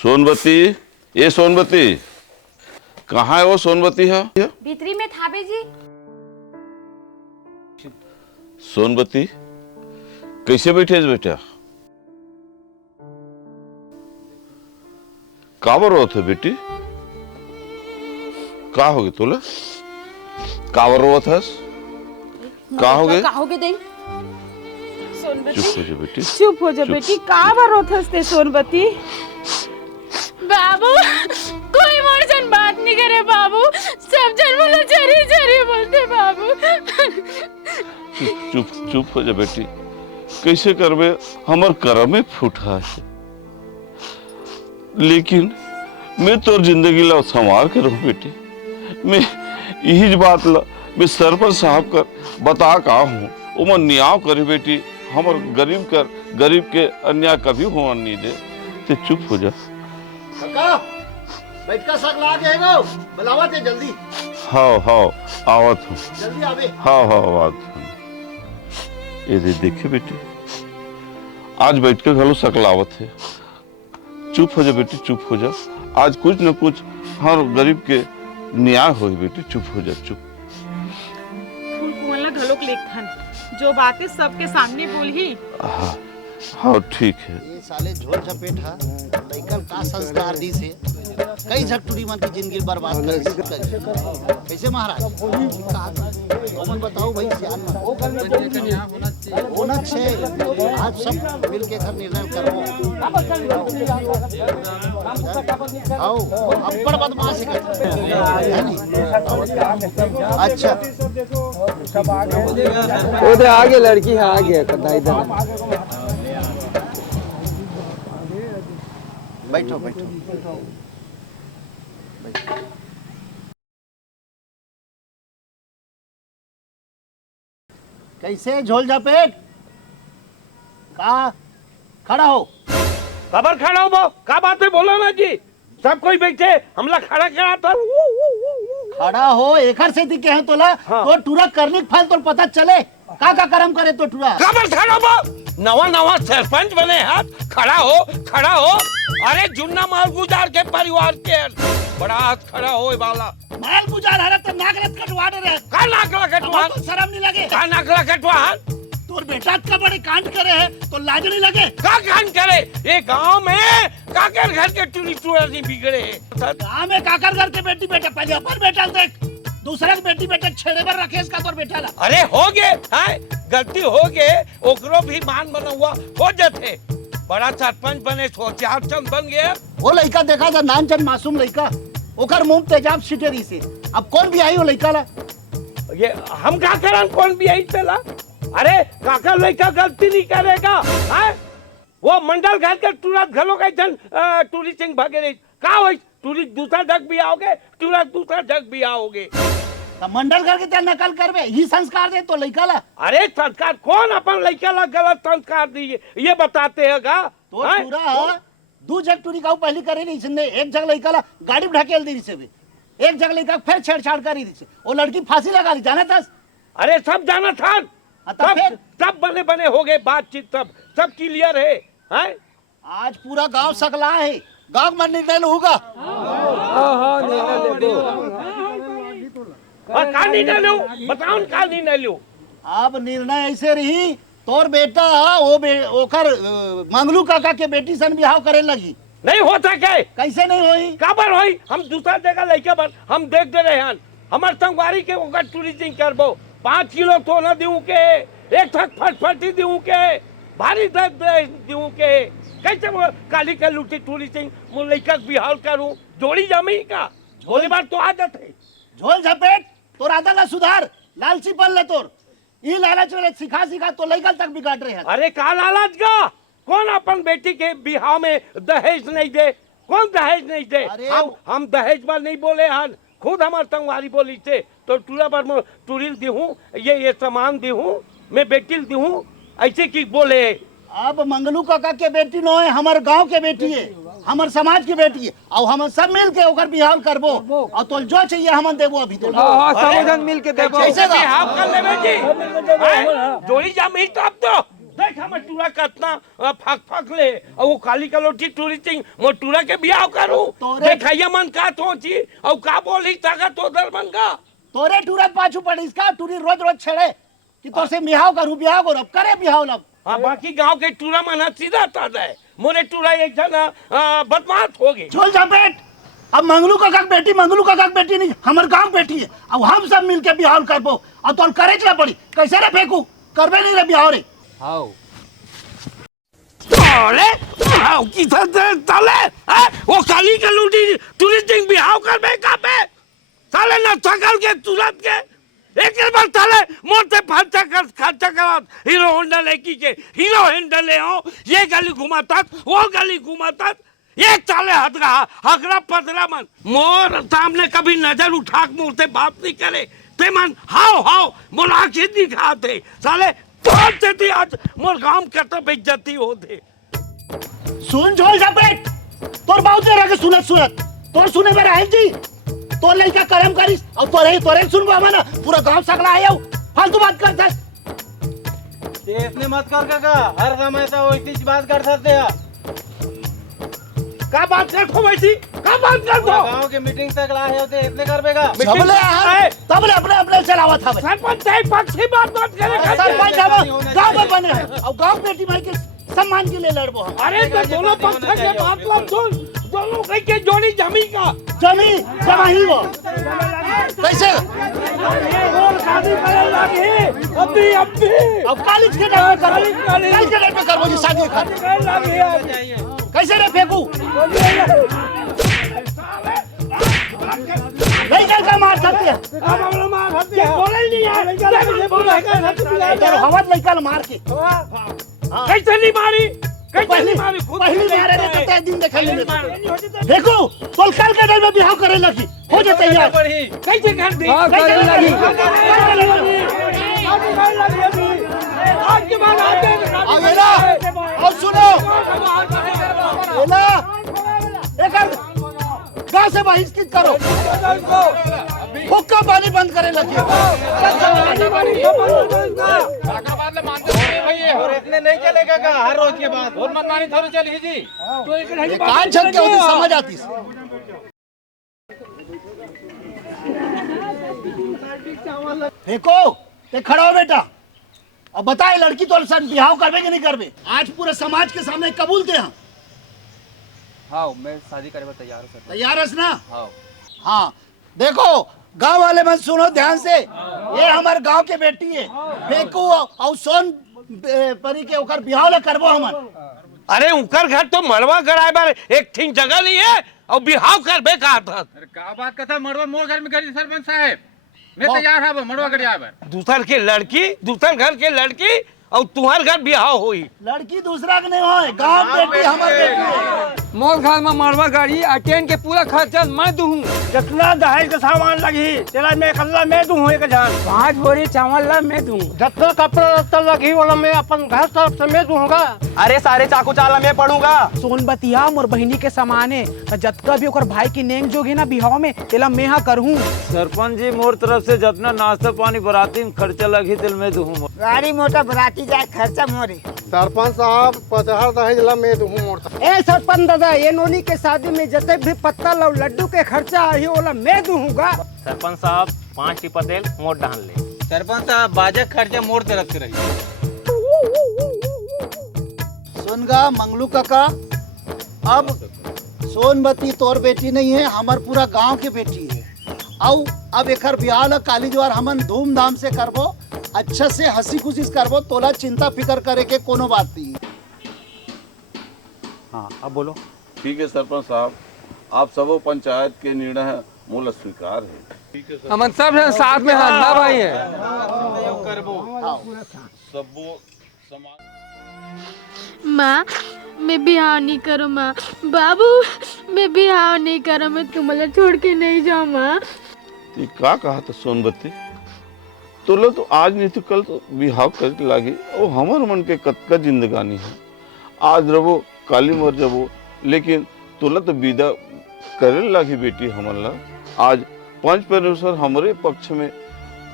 सोनवती, ये सोनवती कहाँ है? वो सोनवती है भीतरी में था बेजी। सोनवती कैसे बैठे बेटा? का रोत है बेटी? का हो गए तोला? का रोत है? का हो गए? सोनवती चुप हो जा बेटी, चुप हो जा बेटी। का रोत हंसते सोनवती? बाबू कोई मोर जन बात नहीं करे बाबू, सब जन बोला चरी चरी बोलते बाबू। चुप चुप चुप हो जा बेटी। कैसे करबे? हमर करम में फूटा है, लेकिन मैं तोर जिंदगी ला संवार के रहूं बेटी। मैं यही बात ला मैं सरपंच साहब कर बता का हूँ, वो न्याय करे बेटी। हमर गरीब के अन्याय कभी होने नहीं दे। ते चुप हो जा। काका बैठ का सक ला के गो बुलावा ते जल्दी। हाँ आवत हूँ। जल्दी आवे। हाँ आवत हूँ। ये देखे बेटी, आज बैठ के घलो सकलावत है। चुप हो जा बेटी, चुप हो जा। आज कुछ न कुछ हर गरीब के न्याय हो बेटी। चुप हो जा, चुप। कुंवला घलोक लेखन जो बातें सबके सामने बोली। हाँ ठीक है। ये साले झोल झपेट हा लइकन का संस्कार दी से कई झटुरी मन की जिंदगी बर्बाद कर। कैसे महाराज तुम बताओ भाई सियान होना चाहिए। आज सब मिल के घर निर्णय करो। आओ अब्बड़ बदमाश है नहीं। अच्छा उधर आगे लड़की है, आगे कदा इधर। बैठो बैठो। कैसे झोल झपेट? का खड़ा हो? खबर खड़ा हो का बात है? बोलो ना जी। सब कोई बैठे, हमला खड़ा था। खड़ा हो एकर से दिखे हैं तोला। हाँ। तो टूरा करने फल तो पता चले का कर्म करे तो टूरा। खबर खड़ा हो। नवा सरपंच बने हाथ खड़ा हो। अरे जुन्ना माल गुजार के परिवार के बड़ा हाथ खड़ा हो वाला। माल गुजार हरा तो नागरत कटवा रहे। का नाकला कटवा? तो शर्म नहीं लगे? का नाकला कटवा? तोर बेटा का बड़े कांड करे है तो लाज नहीं लगे? का कांड करे? ये गांव में काकर घर के टूरी नहीं बिगड़े। गाँव में काकर घर के बेटी बेटा पहले अपन बेटा देख, दूसरा के बेटी बेटा छेड़े पर रखे इसका तोर बेटा ला। अरे हो गए गलती हो गए, ओकरो भी मान बना हुआ हो जाते। बड़ा सरपंच बने, सोचार चंद बन गए। वो लड़का देखा था नानचंद मासूम लड़का, ओकर मुंह तेजाब छिटेरी से। अब कौन भी आई हो लड़का ला? ये हम का करन कौन भी आई पेला? अरे काका लड़का गलती नहीं करेगा है? वो मंडल घर के तुरंत घलो का जन टूरी सिंह भागे रही का होई? टूरी दूसरा ढक भी आओगे, तुरंत दूसरा ढक भी आओगे। तो मंडल घर के त्या नकल करवे ही संस्कार दे तो लड़का ला। अरे संस्कार कौन अपन लड़का ला गलत संस्कार दिए ये बताते हैगा? तो पूरा दू जग टूरी का पहली करे नहीं इसने। एक जग लड़का ला गाड़ी में ढकेल दी से, एक जग लड़का फिर छेड़छाड़ करी थी। वो लड़की फांसी लगा ली, जाना था? अरे सब जाना था। सब बने हो गए, बातचीत सब क्लियर है। आज पूरा गांव सकला है, गांव में निर्णय होगा। का निर्णय लो? बताओ का निर्णय लो? अब निर्णय ऐसे रही, तोर बेटा ओकर मंगलू काका के बेटी सन बिहाव करे लगी। नहीं हो सके। कैसे नहीं होई? काबर होई? हम दूसरा जगह लड़के बन हम देख दे रहे हैं। हमार संगवारी के ओकर टूरिज्म करबो। 5 किलो सोना देऊ के, एक थक फटफटी देऊ के, भारी दर्द देऊ के। कैसे काली का लूटी टूरिज्म मुलैका बिहार करूं? जोड़ी जमी का झोले बार तो आदत है। झोल झपेट तोर आदत ला सुधार। लालची पल ले तोर ई लालच वाले सिखा तो लइकल तक बिगाड़ रहे हैं। अरे का लालच का? कौन अपन बेटी के बिहाव में दहेज नहीं दे? कौन दहेज नहीं दे? हम दहेज पर नहीं बोले हन, खुद हमारे संगवारी बोली थे। तो टूरा पर मैं टूरिल दी हूँ, ये सामान दी हूँ, मैं बेटी दी हूँ, ऐसे की बोले। अब मंगलू काका के बेटी नो है, हमारे गांव के बेटी है, हमारे समाज की बेटी है। और हम सब मिल के ओकर बिहाव करबो। और तो जो चाहिए हम देबो अभी तो। सब मिल के देबो। कैसे बिहाव कर लेबे जी? जोड़ी जमी तब तो देख हमर टूरा कितना फक फक ले और वो काली कलोटी टूरी थिंग मो टूरा के बियाह करू देखैया मन का तोची और का बोली ताका तो दर मन का तोरे टूरा पाछू पड़ी इसका टूरी रोज रोज छेड़े कि तो से बिहाव करू बिहाव करू अब करे बिहाव लब। हां बाकी गांव के टूरा मन सीधा तादा है मोरे टूरा एक जना बदमाश हो गई चल जा बेट अब मंगलू का बेटी नहीं हमर गांव बेटी है अब हम सब मिलके बिहाव करबो और तोर करे चला पड़ी कैसे रे फेंकू करबे नहीं रे बिहाव रे हाउ अरे हाउ की तले वो काली कलोटी टूरी थिंग बिहाव करबे का पे साले न थकल के तुरंत के एक बार साले मोटे खर्चा करा हीरो होंडा लेकी के हीरो होंडा ले हो ये गली घुमाता वो गली घुमाता एक साले हगरा पदरा मन मोर सामने कभी नजर उठा के मोर से बात नहीं करे ते मन हाउ मोर आंखें दिखाते साले तोड़ से थी आज मोर गांव करता बेइज्जती होते सुन झोल जा बेट तोर बाऊ से रह के सुनत तोर सुने में रहल जी तोर लइका करम करिस और तोरे सुनबो हम ना पूरा गांव सगला आयो फालतू बात करता ते इतने मत कर काका हर समय तो वैसी बात कर सकते हैं का बात कर खो वैसी का बात कर दो गांव के मीटिंग तक लाए होते इतने करबेगा सबले तबले अपने चलावत हवे सरपंच एक पक्षी बात करे सरपंच हम गांव में बने हैं और गांव बेटी भाई के सम्मान के लिए लड़बो हम अरे तो दोनों पक्ष के बात सुन दोनों के जोड़ी जमी का जमी जमाही वो कैसे और शादी करे लगी अभी अब कॉलेज के टाइम में करो कॉलेज के टाइम में करबो जी शादी कर कैसे रे फेंकू नहीं कर मार सकते हैं बोले नहीं यार हवा निकल मार के कैसे नहीं मारी पहली मारे रे तो तय दिन देखा ले देखो कल कल के टाइम में बिहाव करे लगी हो जा तैयार कैसे कर दी हां करे लगी आज के बाद आते अब ये ना और सुनो ये ना एक गांव से बहिष्कृत करो हुक्का पानी बंद करे लगी और इतने नहीं चलेगा का हर रोज के बाद और मनमानी थोड़ी चलेगी जी तो एक कान छक के होती समझ आती देखो ते खड़ा हो बेटा अब बताए लड़की तो साथ बिहाव करबे कि नहीं करबे आज पूरे समाज के सामने कबूल के हम हाउ मैं शादी करे तैयार हूं सर तैयार है ना हाउ हाँ देखो गांव वाले मन सुनो ध्यान से ये हमारे गांव के बेटी है फेंकू और सोन परी के ओकर बिहाव ला करबो हमन अरे उकर घर तो मरवा कराए बार एक ठीक जगह नहीं है और बिहाव कर बे कहा था अरे का बात करता मरवा मोर घर में गरी सरपंच साहब मैं तैयार हूं मरवा कर आवे दूसर के लड़की दूसर घर के लड़की और तुम्हार घर बिहाव हुई लड़की दूसरा के नहीं हो गांव बेटी हमारे बेटी है मोर घर में मरवा गाड़ी अटेंड के पूरा खर्चा मैं दूं जितना दहेज का सामान लगी तेरा मैं कल्ला मैं दूं एक जान 5 बोरी चावल ला मैं दूं जितना कपड़ा लत्ता लगी वाला मैं अपन घर तरफ से मैं दूंगा अरे सारे चाकू चाला मैं पढ़ूंगा सोनबतिया मोर बहिनी के समाने जतका भी ओकर भाई की नेंग जोगे ना बिहाव में तेला मैं हा करहूं सरपंच जी मोर तरफ से जितना नाश्ता पानी बराती में खर्चा लगी तिल मैं दूं गाड़ी मोटा बराती जाए खर्चा मोरे सरपंच साहब 50 दहेज ला मैं दूं मोर ए सरपंच दादा ये नोनी के शादी में जते भी पत्ता लव लड्डू के खर्चा आई ओला मैं दूंगा सरपंच साहब 5 टिपा तेल मोट डाल ले सरपंच साहब बाजा खर्चा मोर तरफ से रही सुनगा मंगलू काका अब सोनबती तोर बेटी नहीं है हमार पूरा गांव की बेटी है और अब एकर बियाह ला काली ज्वार हमन धूमधाम से करबो अच्छा से हंसी खुशी करबो तोला चिंता फिकर करे के कोनो बात नहीं। हाँ अब बोलो। ठीक है सरपंच साहब आप सबो पंचायत के निर्णय मूल स्वीकार है हम सब साथ में हाथ ना भाई है सबो समाज माँ मैं बिहाव नहीं करूँ माँ बाबू मैं बिहाव नहीं करूँ मैं तुम्हारा छोड़ के नहीं जाऊँ माँ ये का कहा था सोनबत्ती तो लो तो आज नहीं तो कल तो बिहाव कर लागी ओ हमर मन के कतका जिंदगानी है आज रहो काली मर जबो लेकिन तोला तो विदा करे लागी बेटी हमन ला आज पंच परमेश्वर हमारे पक्ष में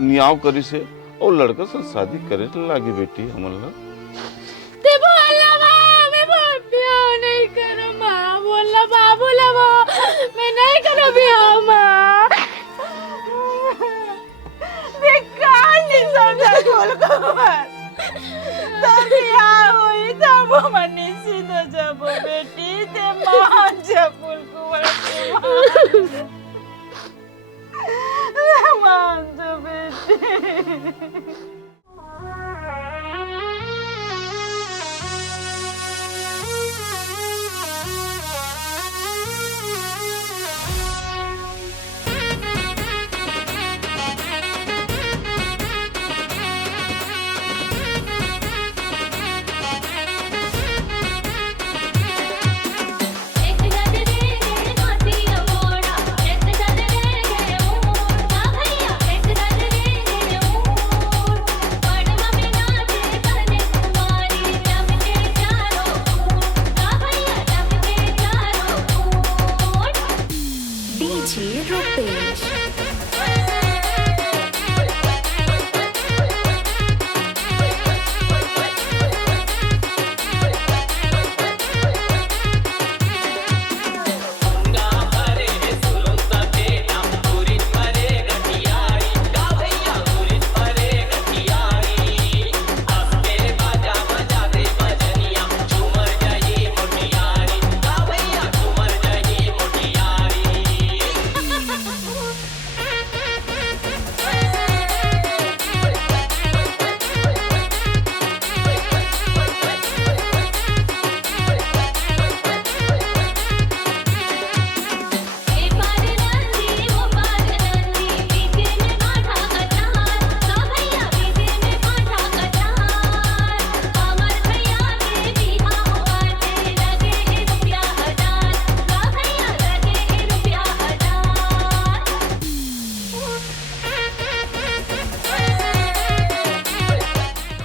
न्याय करी से और लड़का से शादी करे लागी बेटी हमन ला करो भी हाँ माँ नहीं समझा बोल कुमार तब बियाह हुई तब मनी सीधा जब बेटी ते मां जब बोल कुमार मां जो बेटी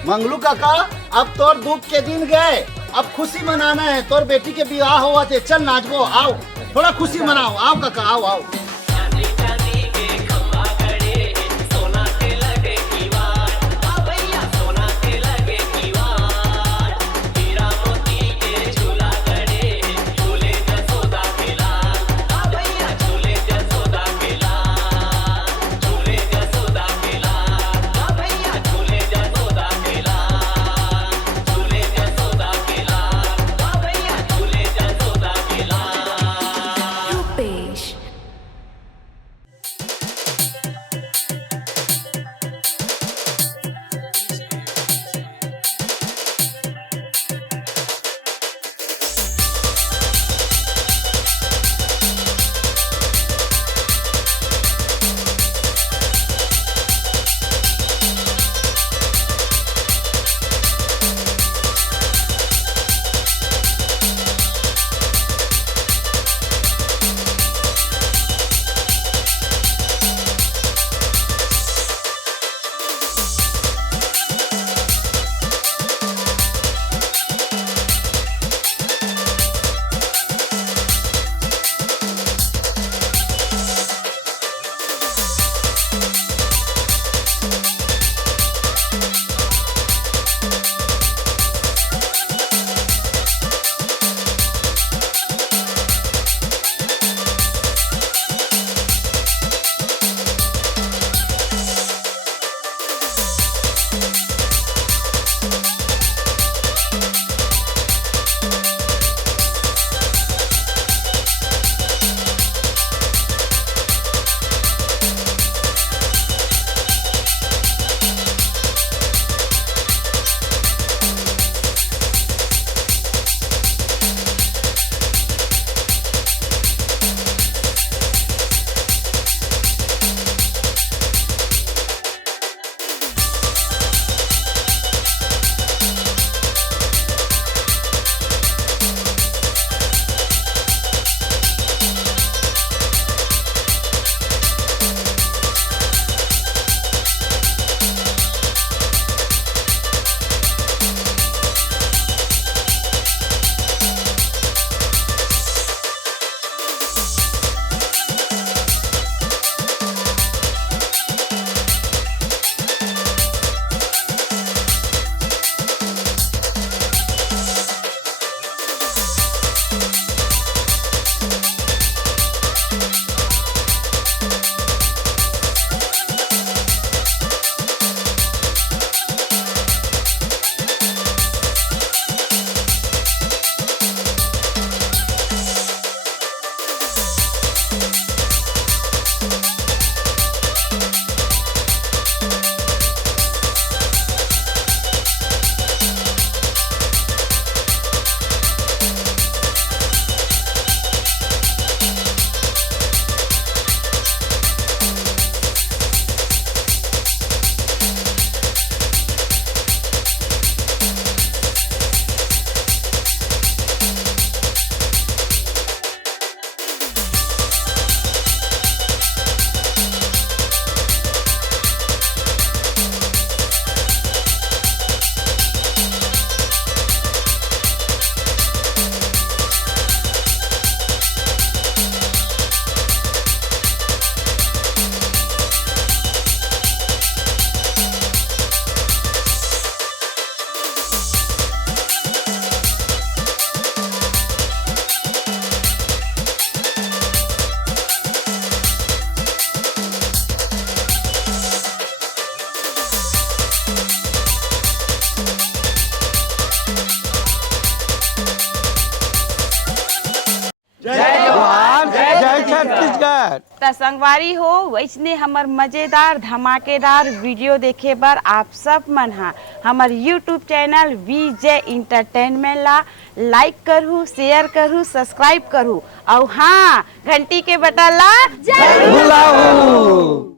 मंगलू काका अब तोर दुख के दिन गए, अब खुशी मनाना है। तोर बेटी के बियाह हुआ थे, चल नाचबो, आओ थोड़ा खुशी मनाओ। आओ काका आओ आओ। दैट त संगवारी हो वैसने हमर मजेदार धमाकेदार वीडियो देखे बर आप सब मन हा हमर यूट्यूब चैनल वीजे इंटरटेनमेंट ला लाइक करू, शेयर करू, सब्सक्राइब करू और हाँ घंटी के बटन ला बुलाओ।